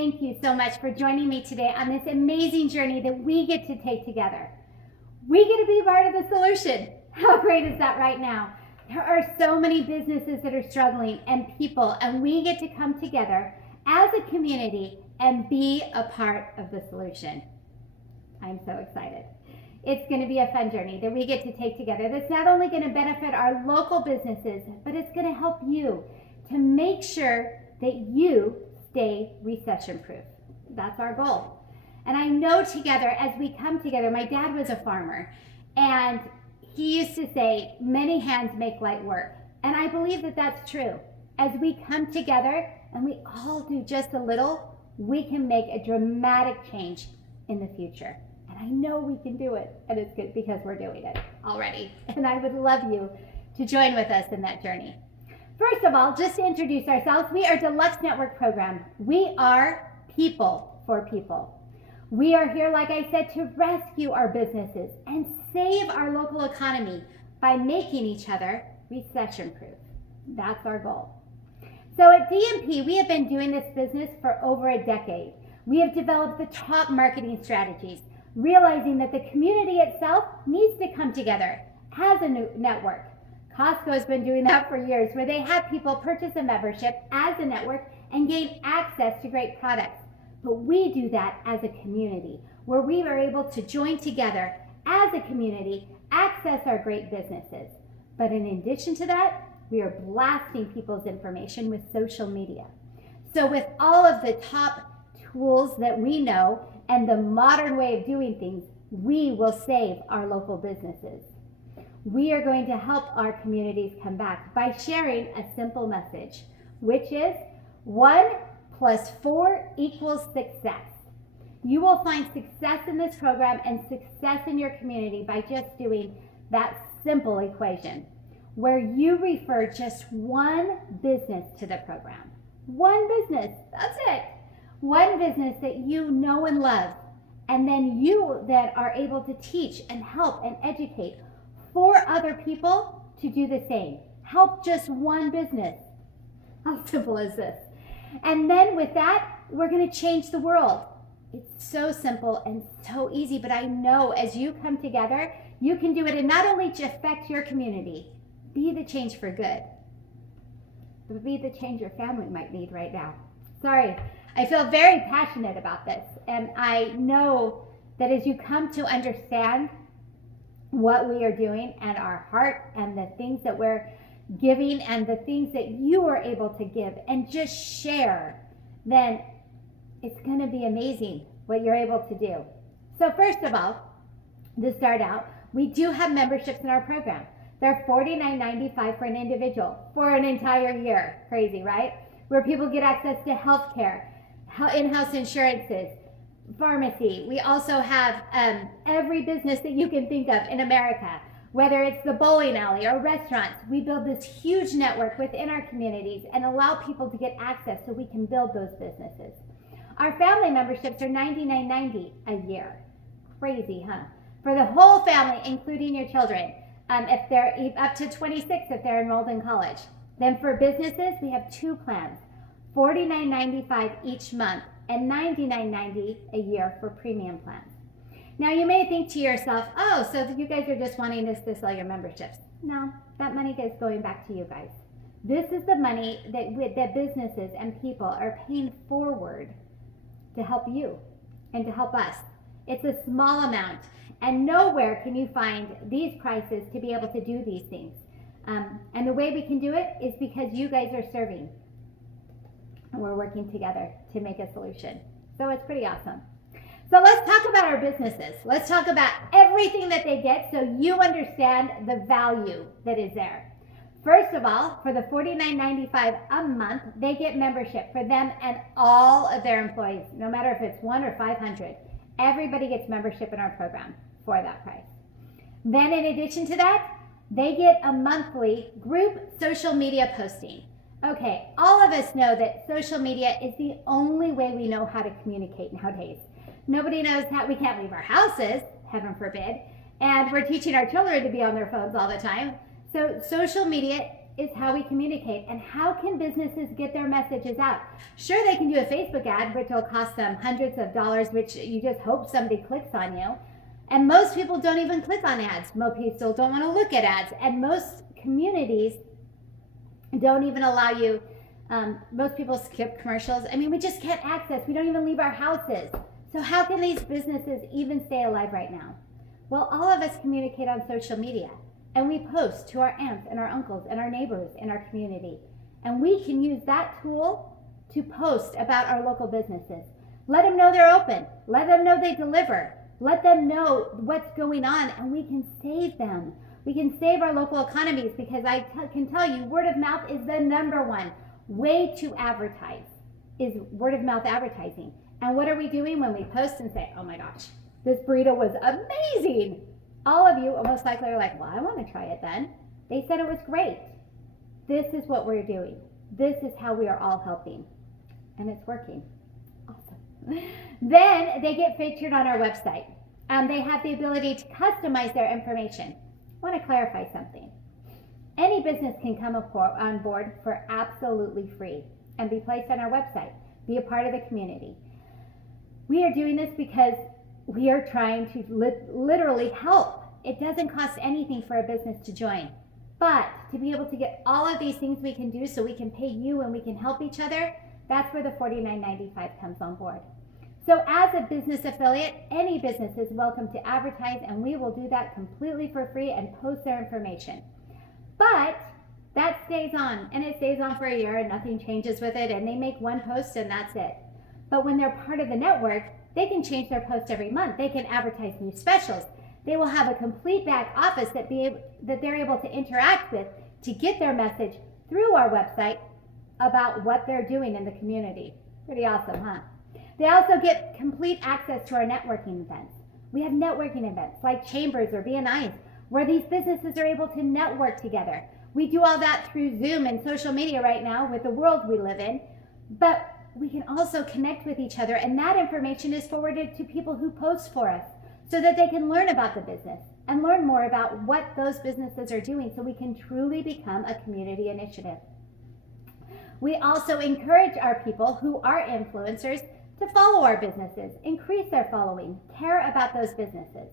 thank you so much for joining me today on this amazing journey that we get to take together. We get to be part of the solution. How great is that right now? There are so many businesses that are struggling and people, and we get to come together as a community and be a part of the solution. I'm so excited. It's going to be a fun journey that we get to take together that's not only going to benefit our local businesses, but it's going to help you to make sure that you stay recession proof. That's our goal. And I know together, as we come together, my dad was a farmer, and he used to say, many hands make light work. And I believe that that's true. As we come together and we all do just a little, we can make a dramatic change in the future. And I know we can do it, and it's good because we're doing it already. And I would love you to join with us in that journey. First of all, just to introduce ourselves, we are Deluxe Network Program. We are people for people. We are here, like I said, to rescue our businesses and save our local economy by making each other recession-proof. That's our goal. So at DNP, we have been doing this business for over a decade. We have developed the top marketing strategies, realizing that the community itself needs to come together as a new network. Costco has been doing that for years, where they have people purchase a membership as a network and gain access to great products. But we do that as a community, where we are able to join together as a community, access our great businesses. But in addition to that, we are blasting people's information with social media. So with all of the top tools that we know and the modern way of doing things, we will save our local businesses. We are going to help our communities come back by sharing a simple message, which is 1 + 4 = success. You will find success in this program and success in your community by just doing that simple equation, where you refer just one business to the program. One business, that's it. One business that you know and love, and then you that are able to teach and help and educate 4 other people to do the same. Help just one business. How simple is this? And then with that, we're going to change the world. It's so simple and so easy, but I know as you come together, you can do it and not only to affect your community, be the change for good, but be the change your family might need right now. Sorry, I feel very passionate about this, and I know that as you come to understand what we are doing and our heart and the things that we're giving and the things that you are able to give and just share, then it's going to be amazing what you're able to do. So first of all, to start out, we do have memberships in our program. They're $49.95 for an individual for an entire year. Crazy, right? Where people get access to health care, in-house insurances, pharmacy. We also have every business that you can think of in America, whether it's the bowling alley or restaurants. We build this huge network within our communities and allow people to get access so we can build those businesses. Our family memberships are $99.90 a year. Crazy, huh? For the whole family, including your children, if they're up to 26, if they're enrolled in college. Then for businesses, we have 2 plans, $49.95 each month and $99.90 a year for premium plans. Now you may think to yourself, oh, so you guys are just wanting us to sell your memberships. No, that money is going back to you guys. This is the money that businesses and people are paying forward to help you and to help us. It's a small amount, and nowhere can you find these prices to be able to do these things. And the way we can do it is because you guys are serving. And we're working together to make a solution. So it's pretty awesome. So let's talk about our businesses. Let's talk about everything that they get so you understand the value that is there. First of all, for the $49.95 a month, they get membership for them and all of their employees, no matter if it's 1 or 500. Everybody gets membership in our program for that price. Then in addition to that, they get a monthly group social media posting. Okay, all of us know that social media is the only way we know how to communicate nowadays. Nobody knows how. We can't leave our houses, heaven forbid, and we're teaching our children to be on their phones all the time. So social media is how we communicate. And how can businesses get their messages out? Sure, they can do a Facebook ad, which will cost them hundreds of dollars, which you just hope somebody clicks on you. And most people don't even click on ads. Most people don't want to look at ads. And most communities don't even allow you, most people skip commercials. I mean, we just can't access. We don't even leave our houses. So how can these businesses even stay alive right now? Well, all of us communicate on social media. And we post to our aunts and our uncles and our neighbors in our community. And we can use that tool to post about our local businesses. Let them know they're open. Let them know they deliver. Let them know what's going on, and we can save them. We can save our local economies, because I can tell you, word of mouth is the number one way to advertise, is word of mouth advertising. And what are we doing when we post and say, oh my gosh, this burrito was amazing? All of you most likely are like, well, I want to try it then. They said it was great. This is what we're doing. This is how we are all helping. And it's working. Awesome. Then they get featured on our website. They have the ability to customize their information. I want to clarify something. Any business can come on board for absolutely free and be placed on our website, be a part of the community. We are doing this because we are trying to literally help. It doesn't cost anything for a business to join. But to be able to get all of these things we can do so we can pay you and we can help each other, that's where the $49.95 comes on board. So as a business affiliate, any business is welcome to advertise, and we will do that completely for free and post their information. But that stays on, and it stays on for a year, and nothing changes with it, and they make one post and that's it. But when they're part of the network, they can change their post every month. They can advertise new specials. They will have a complete back office that they're able to interact with to get their message through our website about what they're doing in the community. Pretty awesome, huh? They also get complete access to our networking events. We have networking events like Chambers or BNIs, where these businesses are able to network together. We do all that through Zoom and social media right now with the world we live in, but we can also connect with each other, and that information is forwarded to people who post for us so that they can learn about the business and learn more about what those businesses are doing, so we can truly become a community initiative. We also encourage our people who are influencers to follow our businesses, increase their following, care about those businesses.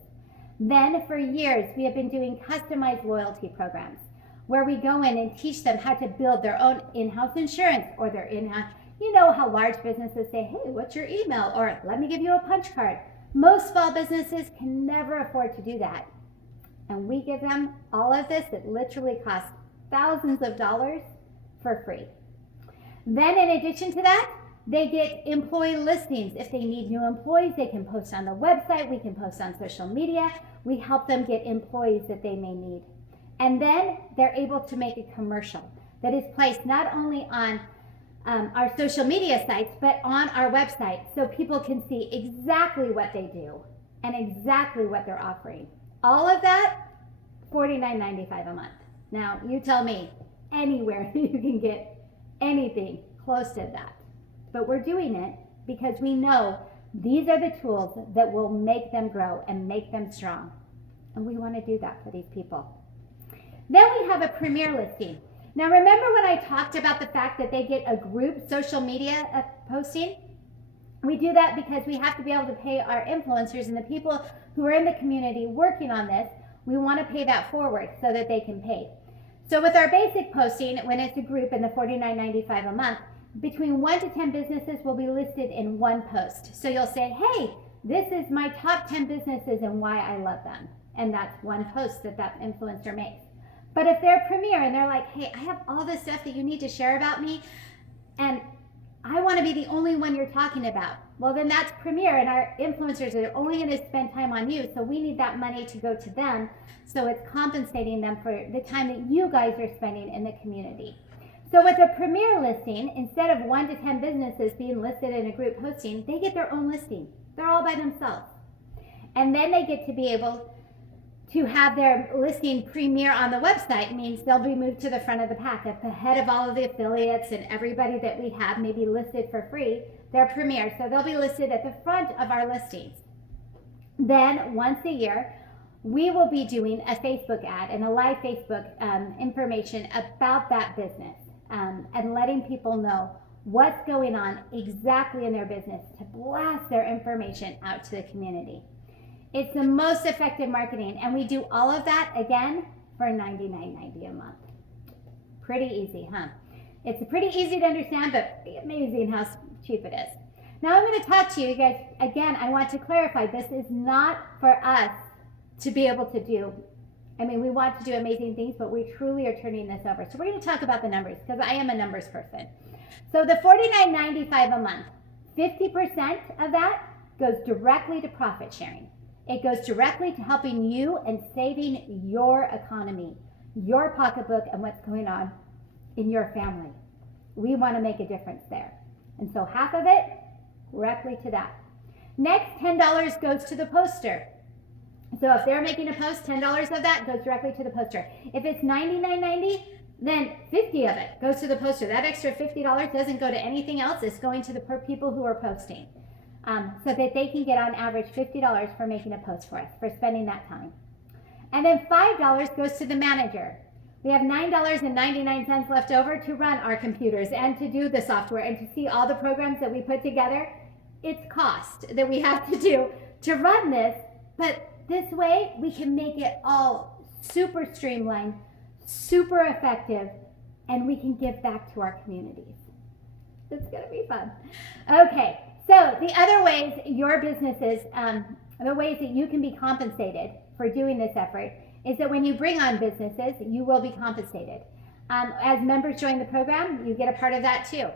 Then for years, we have been doing customized loyalty programs where we go in and teach them how to build their own in-house insurance or their in-house, you know how large businesses say, hey, what's your email? Or let me give you a punch card. Most small businesses can never afford to do that. And we give them all of this that literally costs thousands of dollars for free. Then in addition to that, they get employee listings. If they need new employees, they can post on the website. We can post on social media. We help them get employees that they may need. And then they're able to make a commercial that is placed not only on our social media sites, but on our website, so people can see exactly what they do and exactly what they're offering. All of that, $49.95 a month. Now, you tell me anywhere you can get anything close to that. But we're doing it because we know these are the tools that will make them grow and make them strong. And we want to do that for these people. Then we have a premier listing. Now, remember when I talked about the fact that they get a group social media posting? We do that because we have to be able to pay our influencers and the people who are in the community working on this. We want to pay that forward so that they can pay. So with our basic posting, when it's a group and the $49.95 a month, between 1 to 10 businesses will be listed in one post. So you'll say, hey, this is my top 10 businesses and why I love them. And that's one post that influencer makes. But if they're premier and they're like, hey, I have all this stuff that you need to share about me, and I want to be the only one you're talking about, well, then that's premier, and our influencers are only going to spend time on you, so we need that money to go to them, so it's compensating them for the time that you guys are spending in the community. So with a premier listing, instead of 1 to 10 businesses being listed in a group posting, they get their own listing. They're all by themselves. And then they get to be able to have their listing premier on the website. Means they'll be moved to the front of the pack at the head of all of the affiliates, and everybody that we have may be listed for free. They're premier, so they'll be listed at the front of our listings. Then once a year, we will be doing a Facebook ad and a live Facebook information about that business and letting people know what's going on exactly in their business to blast their information out to the community. It's the most effective marketing, and we do all of that, again, for $99.90 a month. Pretty easy, huh? It's pretty easy to understand, but amazing how cheap it is. Now I'm going to talk to you guys, again, I want to clarify, this is not for us to be able to do. I mean, we want to do amazing things, but we truly are turning this over. So we're going to talk about the numbers, because I am a numbers person. So the $49.95 a month, 50% of that goes directly to profit sharing. It goes directly to helping you and saving your economy, your pocketbook, and what's going on in your family. We want to make a difference there. And so half of it, directly to that. Next, $10 goes to the poster. So if they're making a post, $10 of that goes directly to the poster. If it's $99.90, then 50 of it goes to the poster. That extra $50 doesn't go to anything else. It's going to the people who are posting, so that they can get on average $50 for making a post for us, for spending that time. And then $5 goes to the manager. We have $9.99 left over to run our computers and to do the software and to see all the programs that we put together. It's cost that we have to do to run this, but this way we can make it all super streamlined, super effective, and we can give back to our communities. It's gonna be fun. Okay, so the other ways your businesses, the ways that you can be compensated for doing this effort is that when you bring on businesses, you will be compensated. As members join the program, you get a part of that too.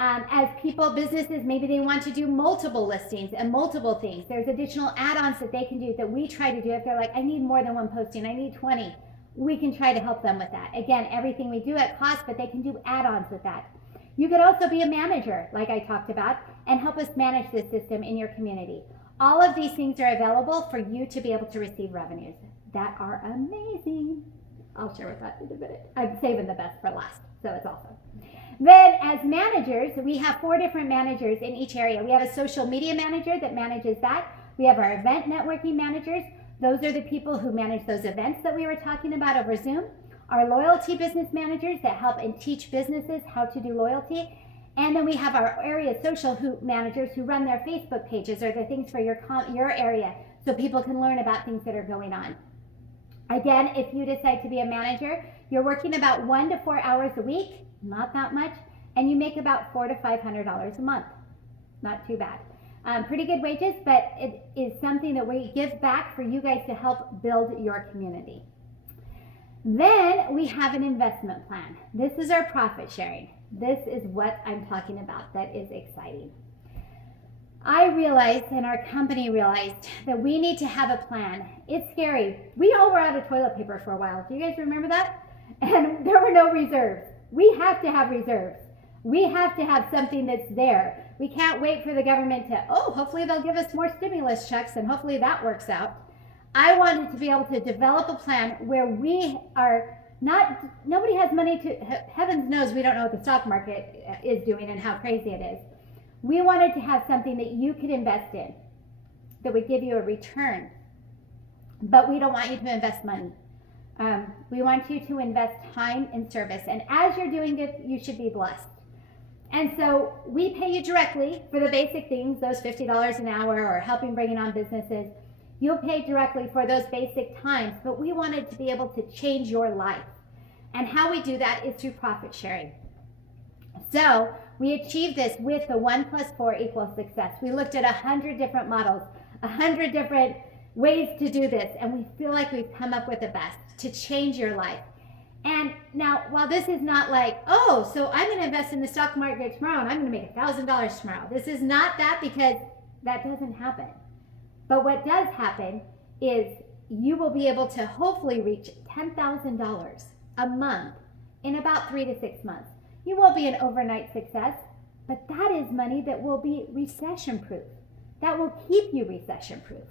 As businesses, maybe they want to do multiple listings and multiple things. There's additional add-ons that they can do that we try to do. If they're like, I need more than one posting, I need 20, we can try to help them with that. Again, everything we do at cost, but they can do add-ons with that. You could also be a manager, like I talked about, and help us manage this system in your community. All of these things are available for you to be able to receive revenues that are amazing. I'll share with that in a minute. I'm saving the best for last, so it's awesome. Then as managers, we have 4 different managers in each area. We have a social media manager that manages that. We have our event networking managers. Those are the people who manage those events that we were talking about over Zoom. Our loyalty business managers that help and teach businesses how to do loyalty. And then we have our area social managers who run their Facebook pages or the things for your area so people can learn about things that are going on. Again, if you decide to be a manager, you're working about 1 to 4 hours a week, not that much, and you make about $400 to $500 a month. Not too bad. Pretty good wages, but it is something that we give back for you guys to help build your community. Then we have an investment plan. This is our profit sharing. This is what I'm talking about that is exciting. I realized, and our company realized, that we need to have a plan. It's scary. We all were out of toilet paper for a while. Do you guys remember that? And there were no reserves. We have to have reserves. We have to have something that's there. We can't wait for the government to, hopefully they'll give us more stimulus checks and hopefully that works out. I wanted to be able to develop a plan where we are not, nobody has money to, heavens knows we don't know what the stock market is doing and how crazy it is. We wanted to have something that you could invest in that would give you a return, but we don't want you to invest money. We want you to invest time and service, and as you're doing it, you should be blessed. And so we pay you directly for the basic things, those $50 an hour or helping bringing on businesses. You'll pay directly for those basic times, but we wanted to be able to change your life. And how we do that is through profit sharing. So we achieved this with the 1 + 4 = success. We looked at 100 different models, 100 different ways to do this, and we feel like we've come up with the best to change your life. And now, while this is not like, so I'm going to invest in the stock market tomorrow and I'm going to make $1,000 tomorrow. This is not that, because that doesn't happen. But what does happen is you will be able to hopefully reach $10,000 a month in about 3 to 6 months. You won't be an overnight success, but that is money that will be recession-proof. That will keep you recession-proof.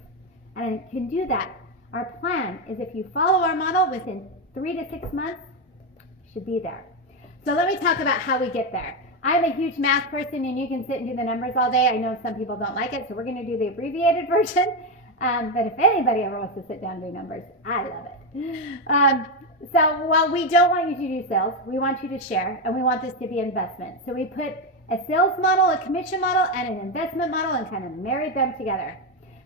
And can do that. Our plan is if you follow our model within 3 to 6 months, you should be there. So let me talk about how we get there. I'm a huge math person and you can sit and do the numbers all day. I know some people don't like it, so we're going to do the abbreviated version. But if anybody ever wants to sit down and do numbers, I love it. So while we don't want you to do sales, we want you to share, and we want this to be investment. So we put a sales model, a commission model, and an investment model and kind of married them together.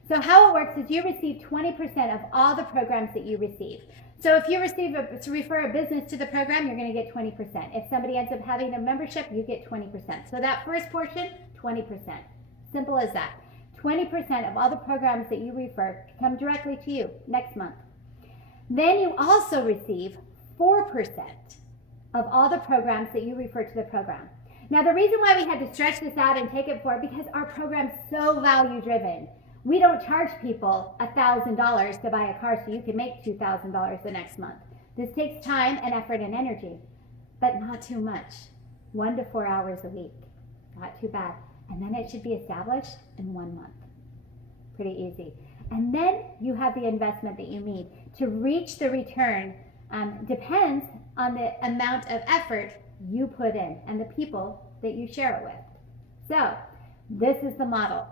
So how it works is you receive 20% of all the programs that you receive. So if you refer a business to the program, you're going to get 20%. If somebody ends up having a membership, you get 20%. So that first portion, 20%. Simple as that. 20% of all the programs that you refer come directly to you next month. Then you also receive 4% of all the programs that you refer to the program. Now, the reason why we had to stretch this out and take it forward, because our program's so value driven. We don't charge people $1,000 to buy a car so you can make $2,000 the next month. This takes time and effort and energy, but not too much. 1 to 4 hours a week, not too bad. And then it should be established in 1 month. Pretty easy. And then you have the investment that you need to reach the return. Depends on the amount of effort you put in and the people that you share it with. So this is the model.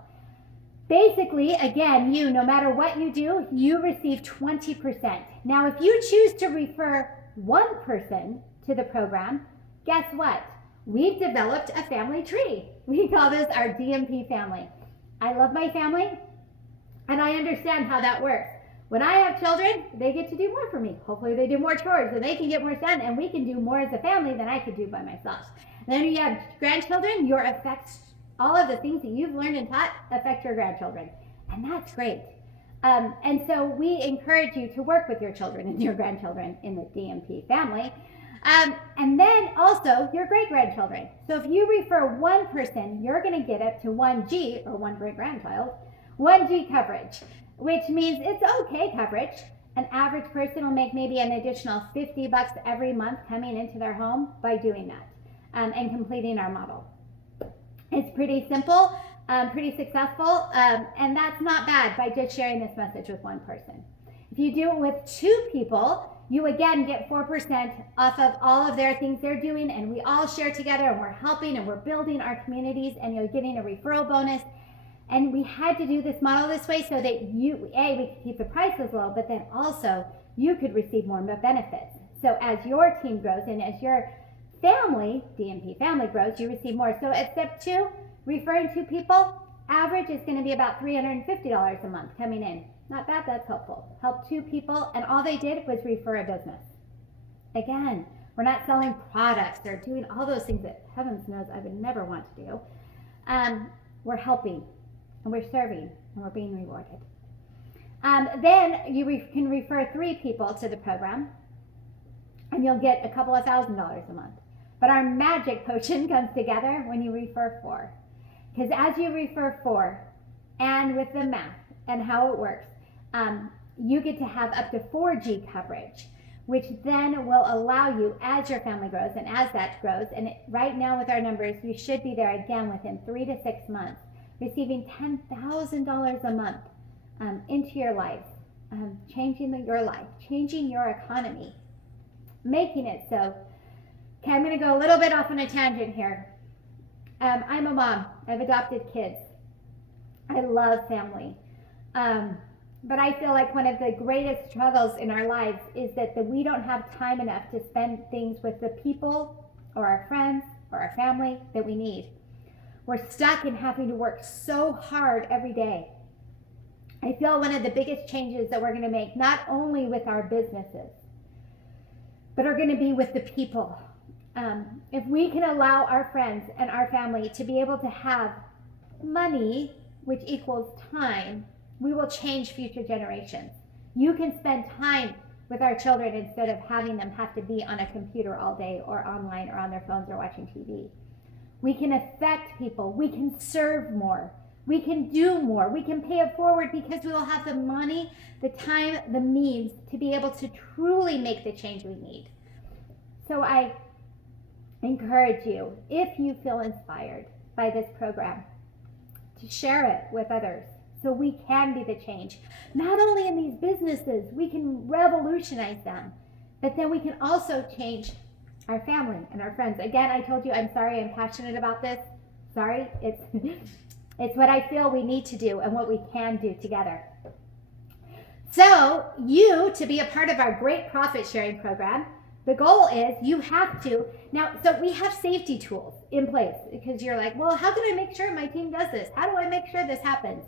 Basically, again, no matter what you do, you receive 20%. Now, if you choose to refer one person to the program, guess what? We've developed a family tree. We call this our DMP family. I love my family, and I understand how that works. When I have children, they get to do more for me. Hopefully they do more chores and they can get more done, and we can do more as a family than I could do by myself. And then when you have grandchildren, your effects, all of the things that you've learned and taught affect your grandchildren. And that's great. And so we encourage you to work with your children and your grandchildren in the DMP family. And then also your great-grandchildren. So if you refer one person, you're going to get up to 1G, or one great-grandchild, 1G coverage, which means it's okay coverage. An average person will make maybe an additional $50 every month coming into their home by doing that and completing our model. It's pretty simple, pretty successful, and that's not bad by just sharing this message with one person. If you do it with 2 people, you again get 4% off of all of their things they're doing, and we all share together, and we're helping and we're building our communities, and you're getting a referral bonus. And we had to do this model this way so that we could keep the prices low, but then also you could receive more benefits. So as your team grows and as your family, DMP family grows, you receive more. So at step 2, referring 2 people, average is going to be about $350 a month coming in. Not bad, that's helpful. Help 2 people, and all they did was refer a business. Again, we're not selling products or doing all those things that heavens knows I would never want to do. We're helping, and we're serving, and we're being rewarded. Then you can refer 3 people to the program, and you'll get a couple of $1,000s a month. But our magic potion comes together when you refer 4. Because as you refer 4, and with the math and how it works, you get to have up to 4G coverage, which then will allow you, as your family grows and as that grows, and right now with our numbers, you should be there again within 3 to 6 months, receiving $10,000 a month into your life, changing your life, changing your economy, making it so. Okay, I'm going to go a little bit off on a tangent here. I'm a mom. I've adopted kids. I love family. But I feel like one of the greatest struggles in our lives is that we don't have time enough to spend things with the people or our friends or our family that we need. We're stuck in having to work so hard every day. I feel one of the biggest changes that we're going to make, not only with our businesses, but are going to be with the people. If we can allow our friends and our family to be able to have money, which equals time, we will change future generations. You can spend time with our children instead of having them have to be on a computer all day or online or on their phones or watching TV. We can affect people. We can serve more. We can do more. We can pay it forward because we will have the money, the time, the means to be able to truly make the change we need. So I encourage you, if you feel inspired by this program, to share it with others so we can be the change. Not only in these businesses, we can revolutionize them, but then we can also change our family and our friends. Again, I told you, I'm sorry, I'm passionate about this. Sorry, it's what I feel we need to do and what we can do together. So you, to be a part of our great profit sharing program, the goal is you have to, now, so we have safety tools in place because you're like, well, how can I make sure my team does this? How do I make sure this happens?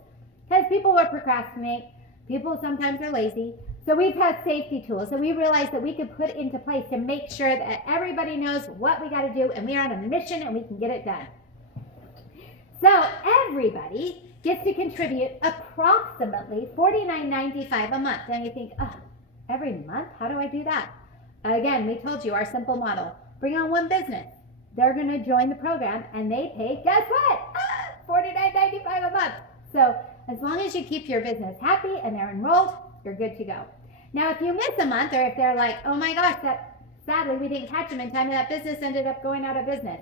Because people will procrastinate. People sometimes are lazy. So we've had safety tools that we realized that we could put into place to make sure that everybody knows what we got to do and we are on a mission and we can get it done. So everybody gets to contribute approximately $49.95 a month. And you think, oh, every month? How do I do that? Again, we told you our simple model. Bring on one business. They're going to join the program and they pay, guess what? $49.95 a month. So as long as you keep your business happy and they're enrolled, you're good to go. Now, if you miss a month, or if they're like, oh my gosh, sadly we didn't catch them in time and that business ended up going out of business,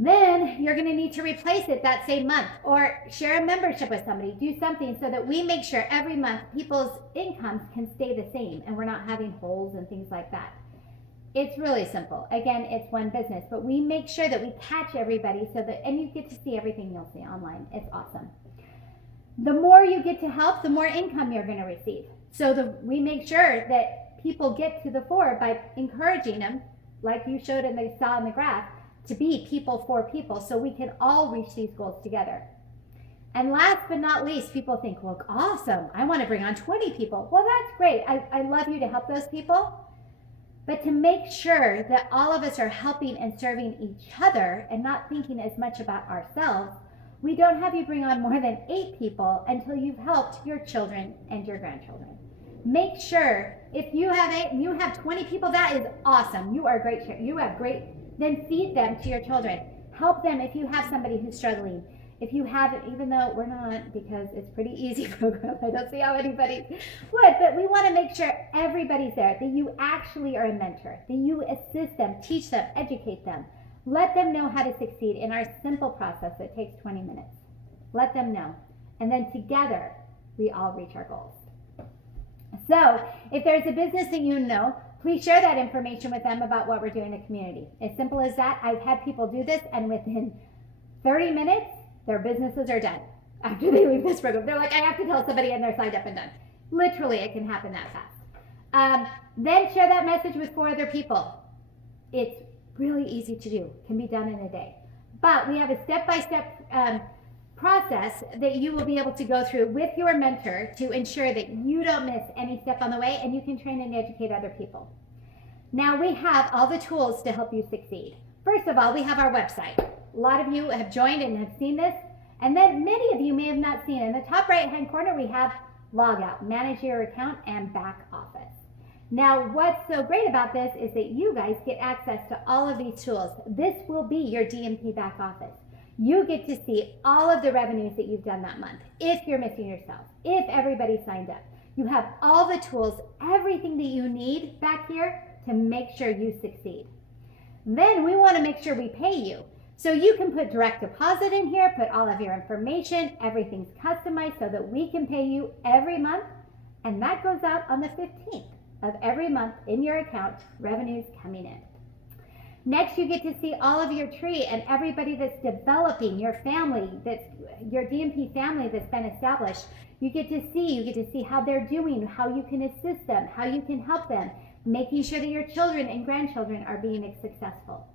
then you're going to need to replace it that same month or share a membership with somebody. Do something so that we make sure every month people's incomes can stay the same and we're not having holes and things like that. It's really simple. Again, it's one business, but we make sure that we catch everybody so that, and you get to see everything you'll see online. It's awesome. The more you get to help, the more income you're going to receive. So we make sure that people get to the fore by encouraging them, like you showed and they saw in the graph, to be people for people so we can all reach these goals together. And last but not least, people think, well, awesome, I want to bring on 20 people. Well, that's great. I love you to help those people. But to make sure that all of us are helping and serving each other and not thinking as much about ourselves, we don't have you bring on more than 8 people until you've helped your children and your grandchildren. Make sure if you have 8 and you have 20 people, that is awesome. You are great. You have great. Then feed them to your children. Help them if you have somebody who's struggling. If you haven't, even though we're not, because it's pretty easy program. I don't see how anybody would, but we want to make sure everybody's there, that you actually are a mentor, that you assist them, teach them, educate them. Let them know how to succeed in our simple process that takes 20 minutes. Let them know. And then together, we all reach our goals. So if there's a business that you know, please share that information with them about what we're doing in the community. As simple as that. I've had people do this, and within 30 minutes, their businesses are done after they leave this program. They're like, I have to tell somebody, and they're signed up and done. Literally, it can happen that fast. Then share that message with 4 other people. It's really easy to do. It can be done in a day. But we have a step-by-step process that you will be able to go through with your mentor to ensure that you don't miss any step on the way, and you can train and educate other people. Now we have all the tools to help you succeed. First of all, we have our website. A lot of you have joined and have seen this, and then many of you may have not seen it. In the top right-hand corner, we have Logout, Manage Your Account, and Back Office. Now, what's so great about this is that you guys get access to all of these tools. This will be your DMP Back Office. You get to see all of the revenues that you've done that month. If you're missing yourself, if everybody signed up, you have all the tools, everything that you need back here to make sure you succeed. Then we want to make sure we pay you. So you can put direct deposit in here, put all of your information, everything's customized so that we can pay you every month. And that goes out on the 15th of every month in your account, revenues coming in. Next, you get to see all of your tree and everybody that's developing, your family, that's your DMP family that's been established. You get to see how they're doing, how you can assist them, how you can help them, making sure that your children and grandchildren are being successful.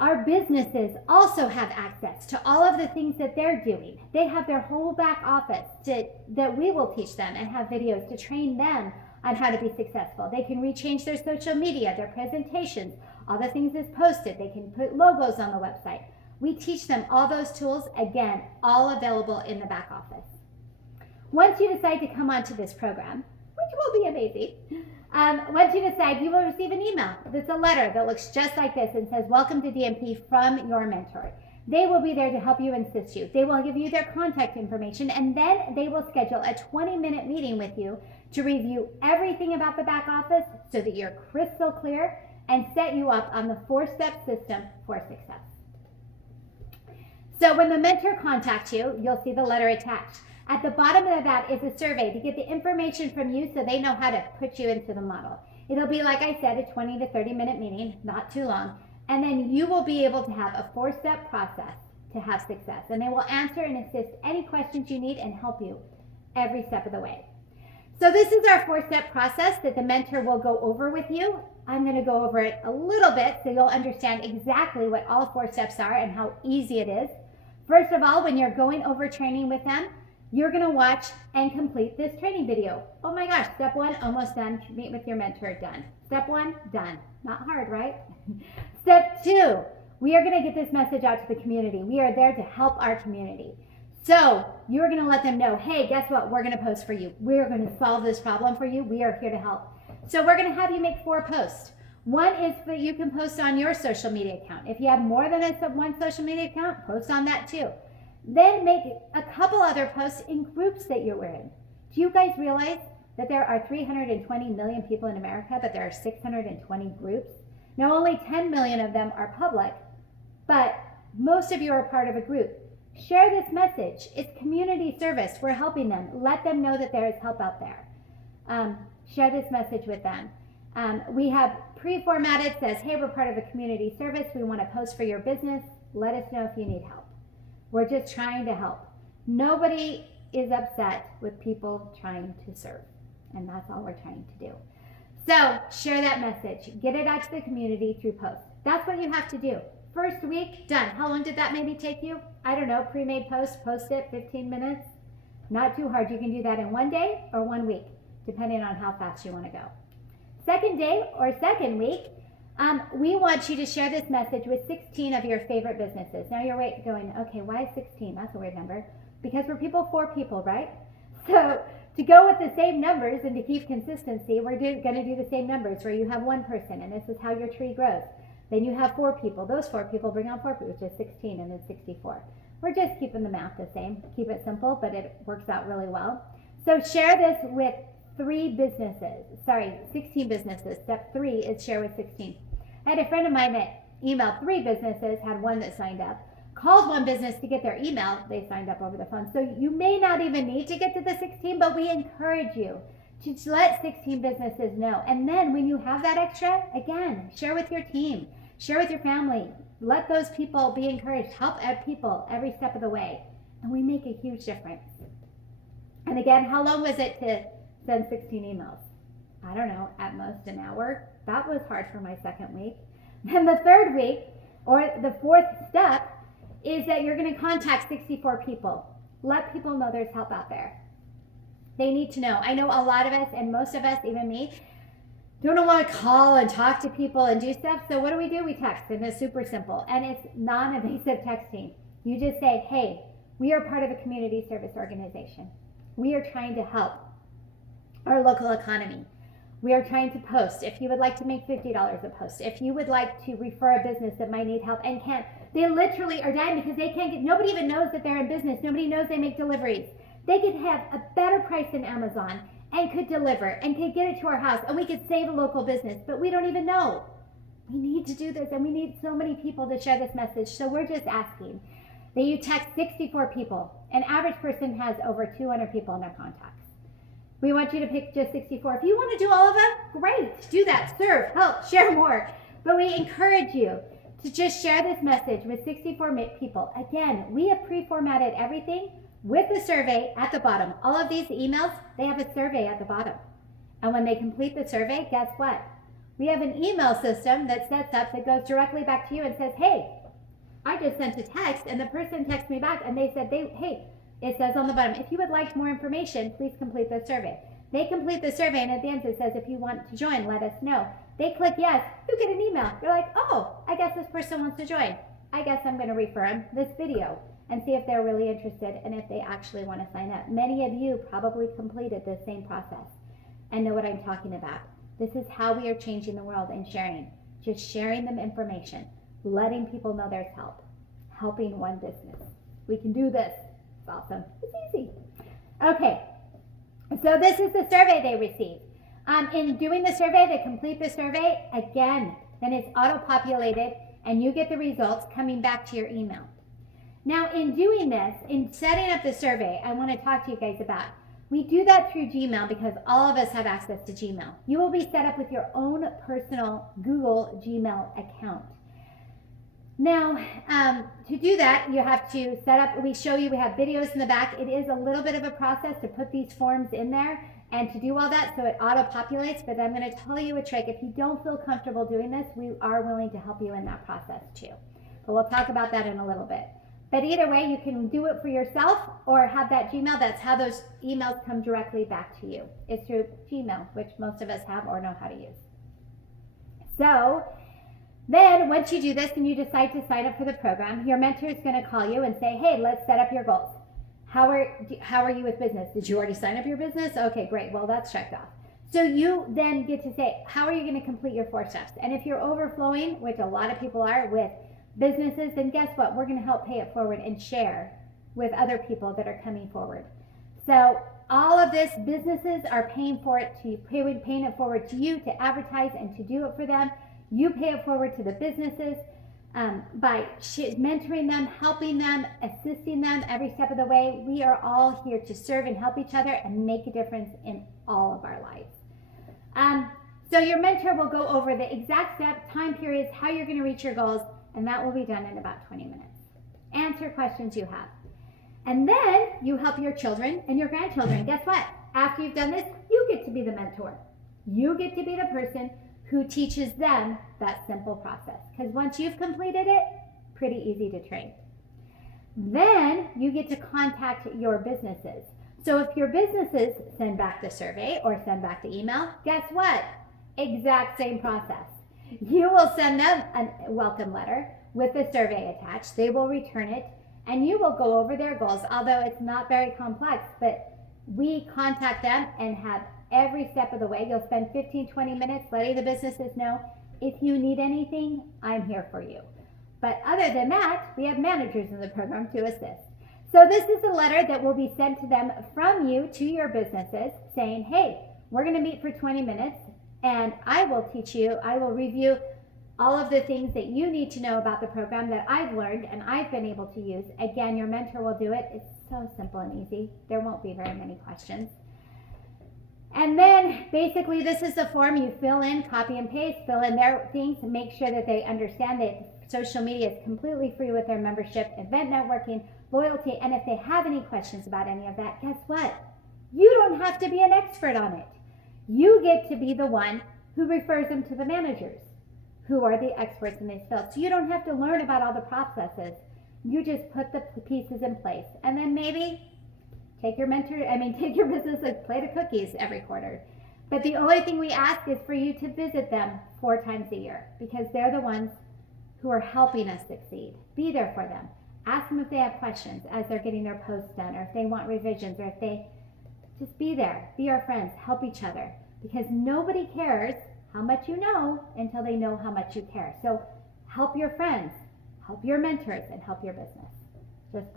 Our businesses also have access to all of the things that they're doing. They have their whole back office that we will teach them and have videos to train them on how to be successful. They can rechange their social media, their presentations, all the things that's posted. They can put logos on the website. We teach them all those tools, again, all available in the back office. Once you decide to come onto this program, which will be amazing, once you decide, you will receive an email that's a letter that looks just like this and says, welcome to DMP from your mentor. They will be there to help you and assist you. They will give you their contact information, and then they will schedule a 20-minute meeting with you to review everything about the back office so that you're crystal clear and set you up on the 4-step system for success. So when the mentor contacts you, you'll see the letter attached. At the bottom of that is a survey to get the information from you so they know how to put you into the model. It'll be, like I said, a 20 to 30-minute meeting, not too long. And then you will be able to have a 4-step process to have success. And they will answer and assist any questions you need and help you every step of the way. So this is our 4-step process that the mentor will go over with you. I'm going to go over it a little bit so you'll understand exactly what all 4 steps are and how easy it is. First of all, when you're going over training with them, you're going to watch and complete this training video. Oh my gosh, step 1, almost done. Meet with your mentor, done. Step 1, done. Not hard, right? Step 2, we are going to get this message out to the community. We are there to help our community. So you're going to let them know, hey, guess what? We're going to post for you. We're going to solve this problem for you. We are here to help. So we're going to have you make 4 posts. One is that you can post on your social media account. If you have more than one social media account, post on that too. Then make a couple other posts in groups that you're in. Do you guys realize that there are 320 million people in America, but there are 620 groups? Now only 10 million of them are public, but most of you are part of a group. Share this message. It's community service. We're helping them. Let them know that there is help out there. Share this message with them. We have pre-formatted, says, hey, we're part of a community service. We want to post for your business. Let us know if you need help. We're just trying to help. Nobody is upset with people trying to serve. And that's all we're trying to do. So share that message. Get it out to the community through posts. That's what you have to do. First week, done. How long did that maybe take you? I don't know, pre-made post, post it, 15 minutes. Not too hard. You can do that in 1 day or 1 week, depending on how fast you want to go. Second day or second week, we want you to share this message with 16 of your favorite businesses. Now you're going, okay, why 16? That's a weird number. Because we're people for people, right? So to go with the same numbers and to keep consistency, we're going to do the same numbers where you have 1 person, and this is how your tree grows. Then you have 4 people. Those 4 people bring on 4 people, which is 16, and then 64. We're just keeping the math the same. Keep it simple, but it works out really well. So share this with 16 businesses. Step 3 is share with 16. I had a friend of mine that emailed 3 businesses, had 1 that signed up, called 1 business to get their email. They signed up over the phone. So you may not even need to get to the 16, but we encourage you to let 16 businesses know. And then when you have that extra, again, share with your team, share with your family. Let those people be encouraged. Help people every step of the way. And we make a huge difference. And again, how long was it to send 16 emails? I don't know, at most an hour. That was hard for my second week. Then the third week, or the 4th step, is that you're going to contact 64 people. Let people know there's help out there. They need to know. I know a lot of us, and most of us, even me, don't want to call and talk to people and do stuff. So what do? We text, and it's super simple. And it's non-invasive texting. You just say, hey, we are part of a community service organization. We are trying to help our local economy. We are trying to post. If you would like to make $50 a post, if you would like to refer a business that might need help and can't, they literally are dying because they can't get, nobody even knows that they're in business. Nobody knows they make deliveries. They could have a better price than Amazon and could deliver and could get it to our house, and we could save a local business, but we don't even know. We need to do this, and we need so many people to share this message. So we're just asking that you text 64 people. An average person has over 200 people in their contacts. We want you to pick just 64. If you want to do all of them, great. Do that. Serve, help, share more. But we encourage you to just share this message with 64 people. Again, we have pre-formatted everything with the survey at the bottom. All of these emails, they have a survey at the bottom. And when they complete the survey, guess what? We have an email system that sets up that goes directly back to you and says, hey, I just sent a text, and the person texted me back, and they said, hey, it says on the bottom, if you would like more information, please complete the survey. They complete the survey, and at the end it says, if you want to join, let us know. They click yes, you get an email. You're like, oh, I guess this person wants to join. I guess I'm going to refer them this video and see if they're really interested and if they actually want to sign up. Many of you probably completed the same process and know what I'm talking about. This is how we are changing the world and sharing. Just sharing them information, letting people know there's help, helping one business. We can do this. It's awesome. It's easy. Okay, so this is the survey they receive. In doing the survey, they complete the survey again, then it's auto-populated and you get the results coming back to your email. Now in doing this, in setting up the survey, I want to talk to you guys about, we do that through Gmail because all of us have access to Gmail. You will be set up with your own personal Google Gmail account. Now, to do that, you have to set up, we show you, we have videos in the back. It is a little bit of a process to put these forms in there and to do all that so it auto-populates, but I'm going to tell you a trick. If you don't feel comfortable doing this, we are willing to help you in that process too. But we'll talk about that in a little bit. But either way, you can do it for yourself or have that Gmail. That's how those emails come directly back to you. It's through Gmail, which most of us have or know how to use. So then once you do this and you decide to sign up for the program, your mentor is going to call you and say, hey, let's set up your goals. How are you with business? Did you already sign up your business? Okay, great. Well, that's checked off. So you then get to say, how are you going to complete your 4 steps? And if you're overflowing, which a lot of people are with businesses, then guess what? We're going to help pay it forward and share with other people that are coming forward. So all of this, businesses are paying for it paying it forward to you to advertise and to do it for them. You pay it forward to the businesses by mentoring them, helping them, assisting them every step of the way. We are all here to serve and help each other and make a difference in all of our lives. So your mentor will go over the exact step, time periods, how you're going to reach your goals, and that will be done in about 20 minutes. Answer questions you have. And then you help your children and your grandchildren. Guess what? After you've done this, you get to be the mentor. You get to be the person who teaches them that simple process. Because once you've completed it, pretty easy to train. Then you get to contact your businesses. So if your businesses send back the survey or send back the email, guess what? Exact same process. You will send them a welcome letter with the survey attached. They will return it and you will go over their goals, although it's not very complex, but we contact them and have every step of the way. You'll spend 15-20 minutes letting the businesses know, if you need anything, I'm here for you. But other than that, we have managers in the program to assist. So this is a letter that will be sent to them from you to your businesses saying, hey, we're going to meet for 20 minutes and I will teach you, I will review all of the things that you need to know about the program that I've learned and I've been able to use. Again, your mentor will do it. It's so simple and easy. There won't be very many questions. And then basically this is the form you fill in, copy and paste, fill in their things, make sure that they understand that social media is completely free with their membership, event networking, loyalty, and if they have any questions about any of that, guess what? You don't have to be an expert on it. You get to be the one who refers them to the managers who are the experts in these fields. So you don't have to learn about all the processes. You just put the pieces in place. And then maybe take your business like plate of cookies every quarter. But the only thing we ask is for you to visit them 4 times a year because they're the ones who are helping us succeed. Be there for them. Ask them if they have questions as they're getting their posts done or if they want revisions or if they just be there. Be our friends. Help each other because nobody cares how much you know until they know how much you care. So help your friends, help your mentors, and help your business.